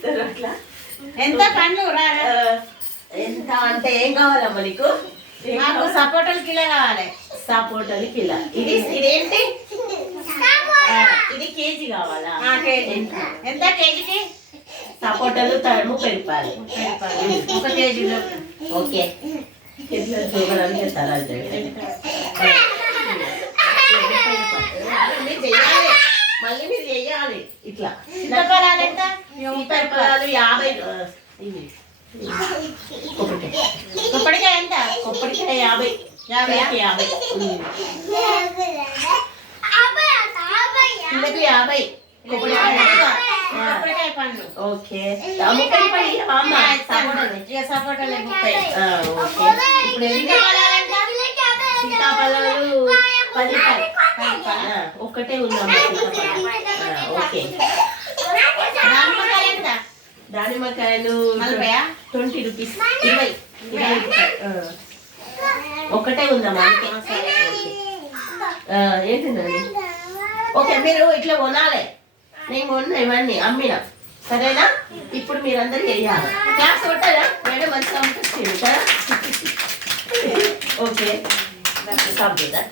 ఇస్తారు అట్లా. ఎంత పండ్లు ఎంత అంటే ఏం కావాలమ్మా నీకు? మాకు సపోటాలు కిలో కావాలి. సపోటాలు కిలో. ఇదేంటి? ఇది కేజీ కావాలా? ఎంత కేజీకి? సపోటాలు 30 రూపాయలు. 1 కేజీలో. ఓకే. ఎట్లా చూడడానికి తరాలు మళ్ళీ మీరు చెయ్యాలి ఇట్లా. సీతాఫలాలు ఎంత? సీతాఫలాలు 50. ఇవి కొబ్బరికాయ ఎంత? కొబ్బరికాయ 50. 50. కిలోకి 50 కొబ్బరికాయ పండ్లు. ఓకే. 30 రూపాయలు అమ్మ. సపోటాలు 30. ఓకే. ఇప్పుడు సీతాఫలాలు 10 రూపాయలు. ఒక్కటే ఉందమ్మా సీతాఫలం. ఓకే. దానిమ్మకాయలు ఎంత? దానిమ్మకాయలు 20 రూపీస్. 20 రూపాయలు. ఒక్కటే ఉందమ్మా. ఏంటిదండి? ఓకే, మీరు ఇట్లా కొనాలి. నేను కొన్నా ఇవన్నీ అమ్మిన, సరేనా? ఇప్పుడు మీరందరూ వెయ్యాలి. క్లాస్ కొట్టారా? మేడం మంచిగా అనిపిస్తుంది కదా. ఓకే, స్టాప్ చేద్దాం.